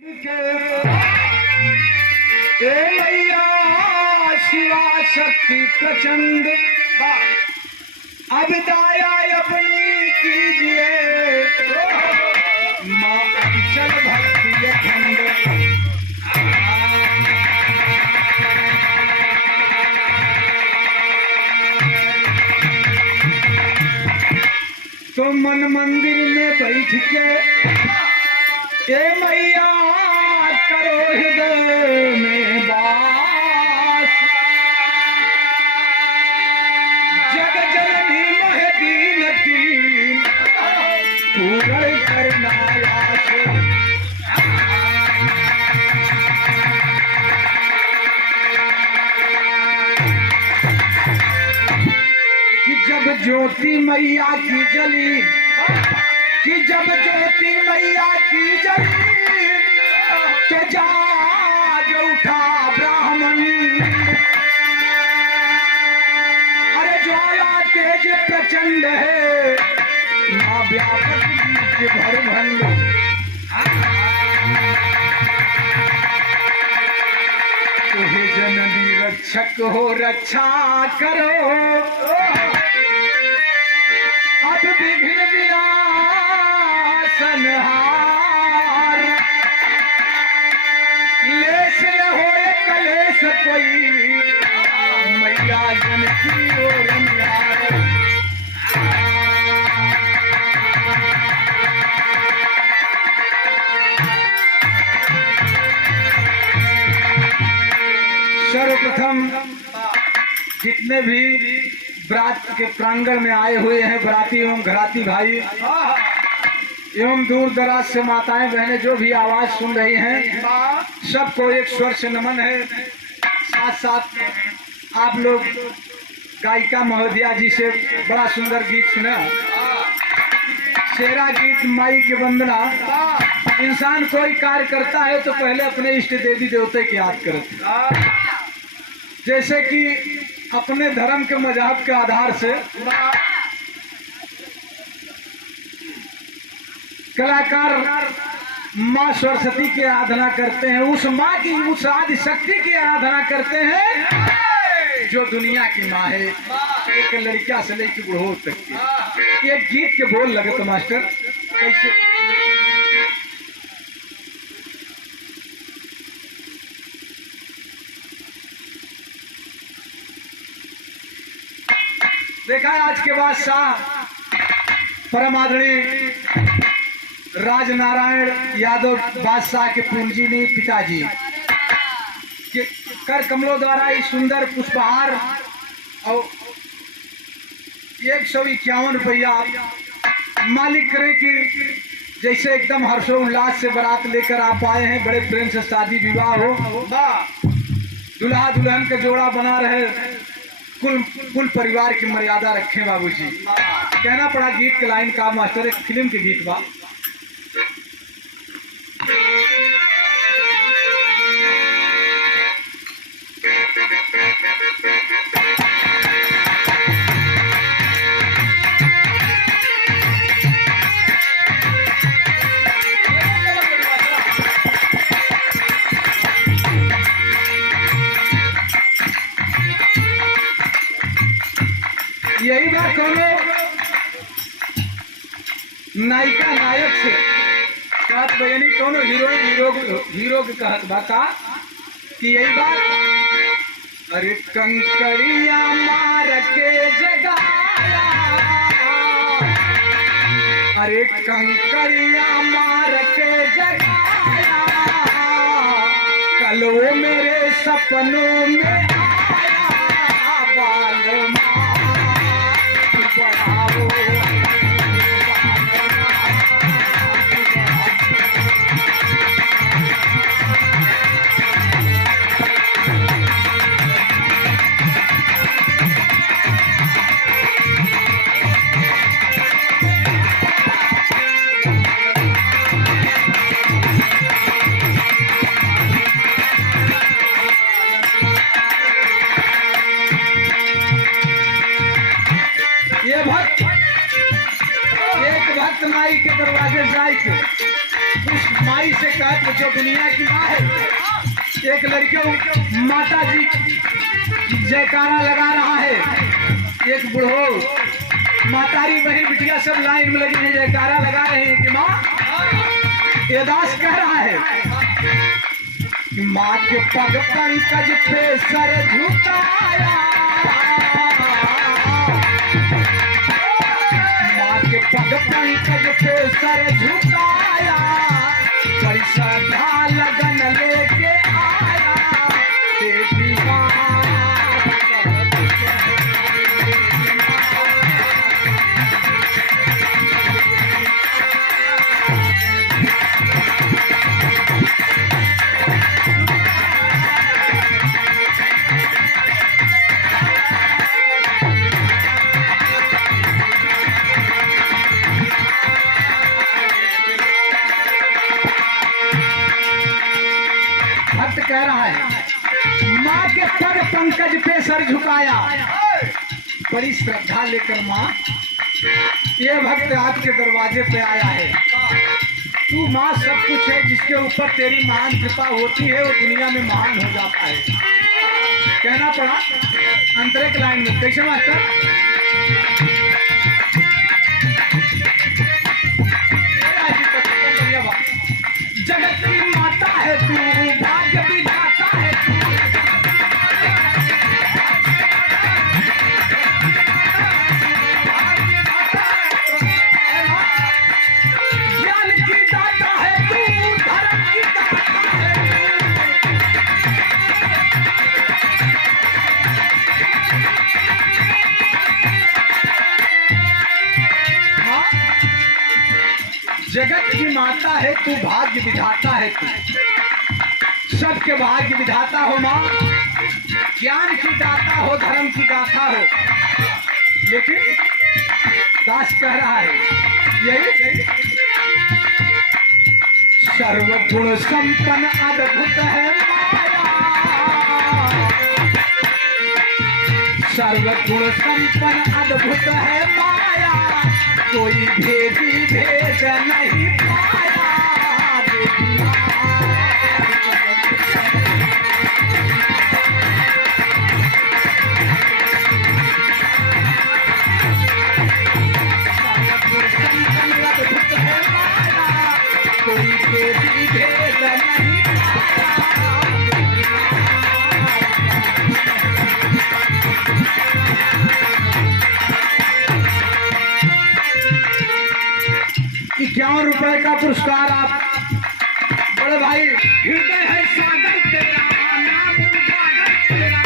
ए मैया शिवा शक्ति प्रचंड अब दाया अपनी कीजिए माँ अचल भक्ति अखंड। तो मन मंदिर में बैठ के ए मैया करो हृदय में वास, जग जननी मह दीन की पूर्ण करना आस। कि जब ज्योति मैया की जली, कि जब ज्योति मैया की जली तो जाग उठा ब्राह्मण। अरे ज्वाला तेज प्रचंड है माँ व्यापक बीच भर भंड। तो हे जननी रक्षक हो रक्षा करो, अब विघ्न संहार। लेस होए कलेश कोई मैया जन की ओर निहार। सर्वप्रथम जितने भी बरात के प्रांगण में आए हुए हैं बराती एवं घराती भाई एवं दूर दराज से माताएं बहनें जो भी आवाज सुन रही हैं सबको एक स्वर से नमन है। साथ साथ आप लोग गायिका महोदया जी से बड़ा सुंदर गीत सुना, शेरा गीत माई की वंदना। इंसान कोई कार्य करता है तो पहले अपने इष्ट देवी देवते की याद करते, जैसे कि अपने धर्म के मजहब के आधार से कलाकार माँ सरस्वती की आराधना करते हैं, उस माँ की उस आदि शक्ति की आराधना करते हैं जो दुनिया की माँ है, एक लड़किया से लेकर बुढ़ो तक की। एक गीत के बोल लगे तो मास्टर कैसे देखा है आज के बादशाह परम आदरणीय राजनारायण यादव बादशाह के पूंजीनी पिताजी के कर कमलों द्वारा इस सुंदर पुष्पहार और 151 रुपया मालिक करें कि जैसे एकदम हर्षोल्लास से बारात लेकर आप आए हैं, बड़े प्रेम से शादी विवाह हो, दुल्हा दुल्हन का जोड़ा बना रहे, कुल परिवार की मर्यादा रखें बाबूजी। कहना पड़ा गीत के लाइन का मास्टर, एक फिल्म के गीत बा। यही बात कोनो नायिका नायक से कहत बयानी, कोनो हीरो के कहत बा का कि यही बात। अरे कंकड़िया मार के जगाया, अरे कंकड़िया मार के जगाया, कल वो मेरे सपनों में आया बाल बढ़ाओ। के उस माई से कह के जो दुनिया की माँ है, एक लड़के माता जी की जयकारा लगा रहा है। एक बुढ़ो मातारी बहन बिटिया सब लाइन में लगी है, जयकारा लगा रहे हैं कि माँ। ये दास कह रहा है कि माँ के पग पंकज पे सर झुकाया, माँ के पग पंकज पे सर झुकाया, बड़ी श्रद्धा लगन लेके आया बेटी माँ। कह रहा है माँ के पग पंकज पे सर झुकाया, बड़ी श्रद्धा लेकर माँ ये भक्त आपके दरवाजे पे आया है। तू माँ सब कुछ है, जिसके ऊपर तेरी महान कृपा होती है वो दुनिया में महान हो जाता है। कहना पड़ा अंतरिक लाइन में कैसे मास्टर? जगत की माता है तू, भाग्य विधाता है तू, ज्ञान की दाता है तू, धर्म की दाता है तू। जगत की माता है तू, भाग्य विधाता है तू, सबके भाग्य विधाता हो माँ, ज्ञान की दाता हो, धर्म की गाथा हो। लेकिन दास कह रहा है यही सर्वगुण संपन्न अद्भुत है माया, सर्वगुण संपन्न अद्भुत है माया, कोई भेदी भेद नहीं पाया देवी माँ। ₹51 का पुरस्कार आप बड़े भाई। हृदय है सागर तेरा नाम उजागर तेरा,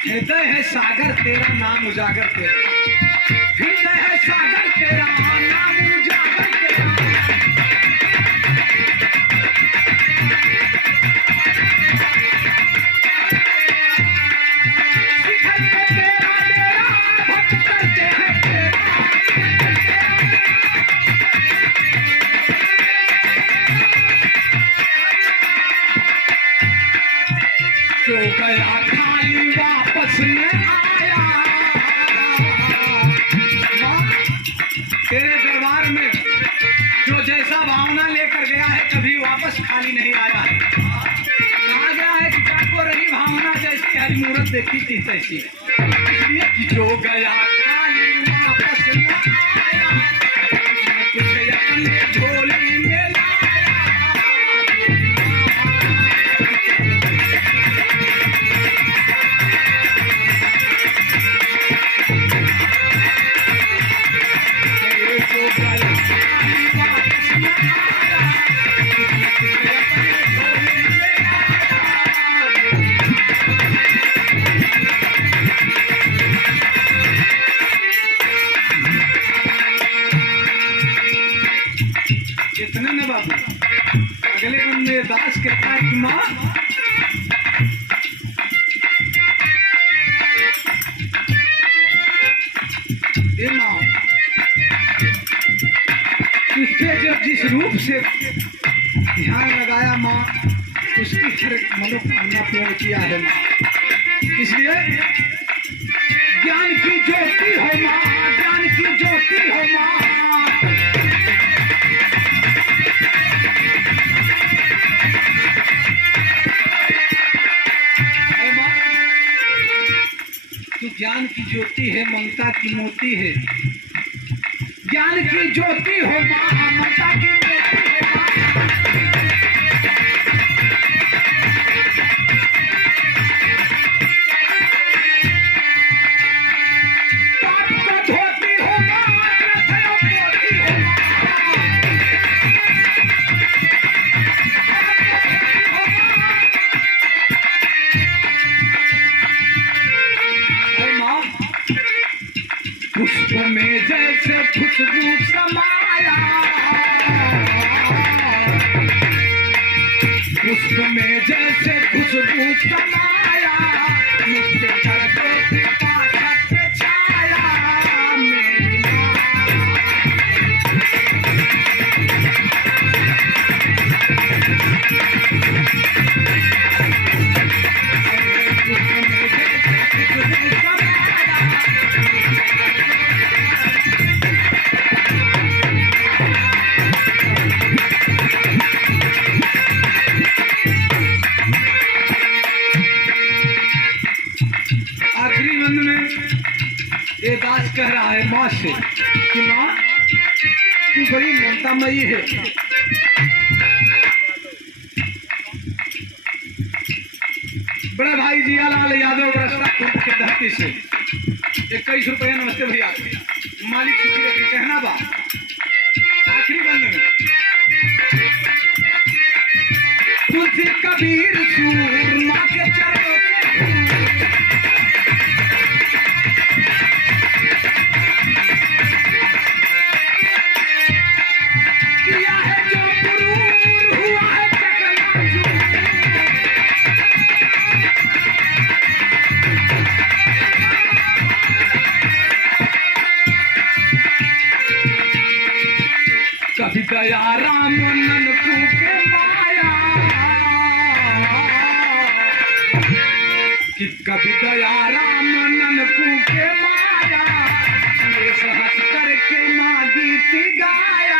हृदय है सागर तेरा नाम उजागर तेरा, हृदय है सागर तेरा नाम उजागर तेरा। जो गया खाली वापस न आया, तेरे दरबार में जो जैसा भावना लेकर गया है कभी वापस खाली नहीं आया है। कहा गया है कि जाको रही भावना जैसी, हरी मूरत देखी थी तैसी। इसलिए जो गया खाली वापस न आया, कुछ अपने झोली में लाया। इतने न बाबू, अगले दिन में दास कहता है कि माँ इस पे जब जिस रूप से ध्यान लगाया माँ, उसकी हर मनोकामना पूर्ण किया है माँ। इसलिए ज्ञान की ज्योति हो माँ, ज्ञान की ज्योति हो माँ। तू ज्ञान की ज्योति है, ममता की मोती है। ज्ञान की ज्योति हो माँ, ममता की मोती हो माँ। पाप को धोती हो माँ, ग्रंथ मोती हो माँ। पुष्प में जैसे खुशबू समाया, पुष्प में जैसे खुशबू समाया, मुझसे करके कृपा करके छाया मेरी माँ। पुष्प में जैसे खुशबू समाया, आखिरी बंद में ये दास कह रहा है माँ से कि माँ तू बड़ी ममतामयी है। बड़े भाई जियालाल यादव रस्ता के धरती से 21 रुपये। नमस्ते भैया, मालिक सुखी रखे। कहना बा आखिरी बंद में तुलसी कबीर सूर माँ के चरणों के किया है जो गुरूर हुआ है चकनाचूर। कभी दया राम ननकू के माया, कि कभी दया राम ननकू के माया, सुरेश हंस करके माँ गीत गाया।